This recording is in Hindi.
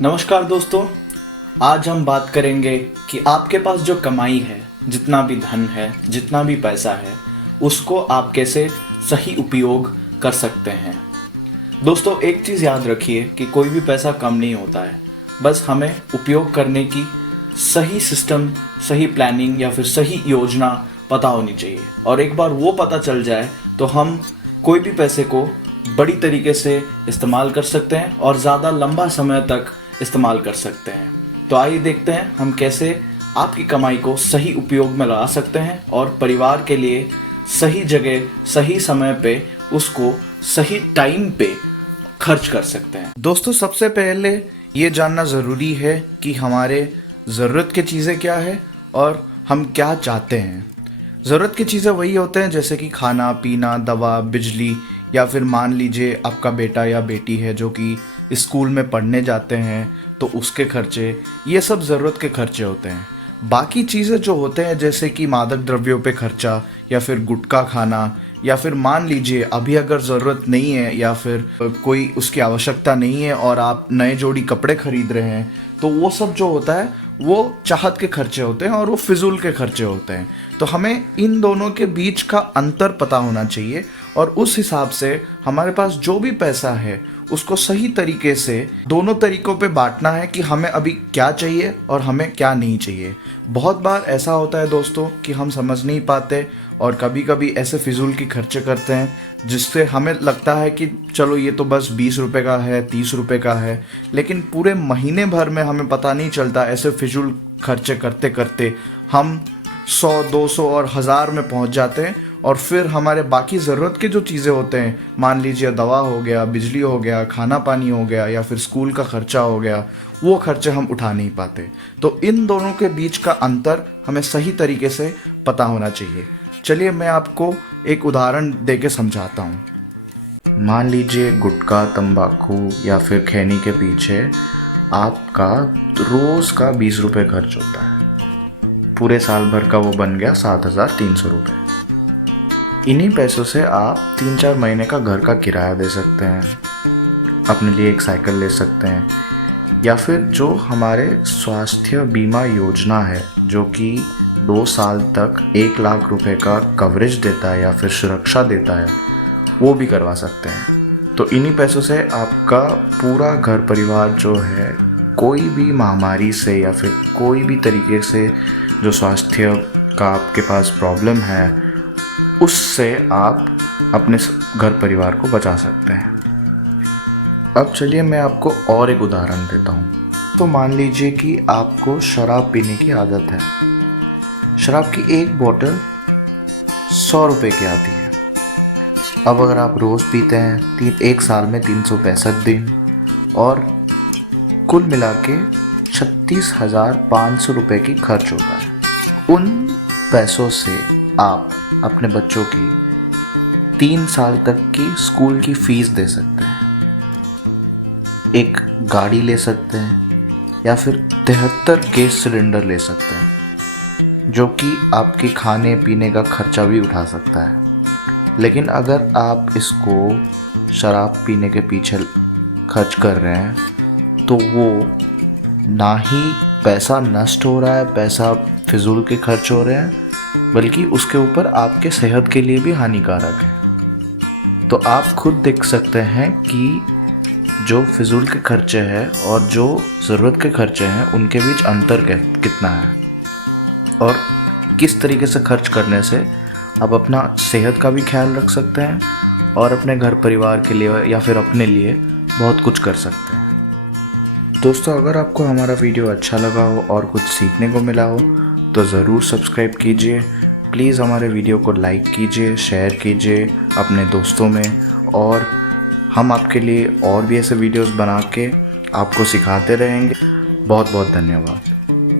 नमस्कार दोस्तों, आज हम बात करेंगे कि आपके पास जो कमाई है, जितना भी धन है, जितना भी पैसा है, उसको आप कैसे सही उपयोग कर सकते हैं। दोस्तों, एक चीज़ याद रखिए कि कोई भी पैसा कम नहीं होता है, बस हमें उपयोग करने की सही सिस्टम, सही प्लानिंग या फिर सही योजना पता होनी चाहिए। और एक बार वो पता चल जाए तो हम कोई भी पैसे को बड़ी तरीके से इस्तेमाल कर सकते हैं और ज़्यादा लंबा समय तक इस्तेमाल कर सकते हैं। तो आइए देखते हैं हम कैसे आपकी कमाई को सही उपयोग में लगा सकते हैं और परिवार के लिए सही जगह, सही समय पे, उसको सही टाइम पे खर्च कर सकते हैं। दोस्तों, सबसे पहले ये जानना ज़रूरी है कि हमारे ज़रूरत की चीज़ें क्या है और हम क्या चाहते हैं। ज़रूरत की चीज़ें वही होते हैं जैसे कि खाना पीना, दवा, बिजली, या फिर मान लीजिए आपका बेटा या बेटी है जो कि स्कूल में पढ़ने जाते हैं तो उसके खर्चे, ये सब ज़रूरत के खर्चे होते हैं। बाकी चीज़ें जो होते हैं जैसे कि मादक द्रव्यों पे खर्चा या फिर गुटखा खाना, या फिर मान लीजिए अभी अगर ज़रूरत नहीं है या फिर कोई उसकी आवश्यकता नहीं है और आप नए जोड़ी कपड़े खरीद रहे हैं, तो वो सब जो होता है वो चाहत के खर्चे होते हैं और वो फिजूल के खर्चे होते हैं। तो हमें इन दोनों के बीच का अंतर पता होना चाहिए और उस हिसाब से हमारे पास जो भी पैसा है उसको सही तरीके से दोनों तरीकों पे बांटना है कि हमें अभी क्या चाहिए और हमें क्या नहीं चाहिए। बहुत बार ऐसा होता है दोस्तों कि हम समझ नहीं पाते और कभी कभी ऐसे फिजूल की खर्चे करते हैं जिससे हमें लगता है कि चलो ये तो बस 20 रुपये का है, 30 रुपये का है, लेकिन पूरे महीने भर में हमें पता नहीं चलता। ऐसे फिजूल खर्चे करते करते हम 100, 200 और 1000 में पहुंच जाते हैं और फिर हमारे बाकी ज़रूरत के जो चीज़ें होते हैं, मान लीजिए दवा हो गया, बिजली हो गया, खाना पानी हो गया या फिर स्कूल का खर्चा हो गया, वो खर्चे हम उठा नहीं पाते। तो इन दोनों के बीच का अंतर हमें सही तरीके से पता होना चाहिए। चलिए मैं आपको एक उदाहरण देके समझाता हूँ। मान लीजिए गुटखा, तंबाकू या फिर खैनी के पीछे आपका रोज़ का 20 रुपये खर्च होता है। पूरे साल भर का वो बन गया 7300 रुपये। इन्हीं पैसों से आप 3-4 महीने का घर का किराया दे सकते हैं, अपने लिए एक साइकिल ले सकते हैं, या फिर जो हमारे स्वास्थ्य बीमा योजना है जो कि 2 साल तक 1 लाख रुपए का कवरेज देता है या फिर सुरक्षा देता है, वो भी करवा सकते हैं। तो इन्हीं पैसों से आपका पूरा घर परिवार जो है कोई भी महामारी से या फिर कोई भी तरीके से जो स्वास्थ्य का आपके पास प्रॉब्लम है, उससे आप अपने घर परिवार को बचा सकते हैं। अब चलिए मैं आपको और एक उदाहरण देता हूँ। तो मान लीजिए कि आपको शराब पीने की आदत है। शराब की एक बोतल 100 रुपये की आती है। अब अगर आप रोज़ पीते हैं, एक साल में 365 दिन, और कुल मिला के 36,500 रुपये की खर्च होता है। उन पैसों से आप अपने बच्चों की 3 साल तक की स्कूल की फ़ीस दे सकते हैं, एक गाड़ी ले सकते हैं, या फिर 73 गैस सिलेंडर ले सकते हैं जो कि आपके खाने पीने का खर्चा भी उठा सकता है। लेकिन अगर आप इसको शराब पीने के पीछे खर्च कर रहे हैं तो वो ना ही पैसा नष्ट हो रहा है, पैसा फिजूल के खर्च हो रहे हैं, बल्कि उसके ऊपर आपके सेहत के लिए भी हानिकारक है। तो आप खुद देख सकते हैं कि जो फिजूल के खर्चे हैं और जो ज़रूरत के खर्चे हैं उनके बीच अंतर कितना है, और किस तरीके से खर्च करने से आप अपना सेहत का भी ख्याल रख सकते हैं और अपने घर परिवार के लिए या फिर अपने लिए बहुत कुछ कर सकते हैं। दोस्तों, अगर आपको हमारा वीडियो अच्छा लगा हो और कुछ सीखने को मिला हो तो ज़रूर सब्सक्राइब कीजिए। प्लीज़ हमारे वीडियो को लाइक कीजिए, शेयर कीजिए अपने दोस्तों में, और हम आपके लिए और भी ऐसे वीडियोस बना के आपको सिखाते रहेंगे। बहुत बहुत धन्यवाद।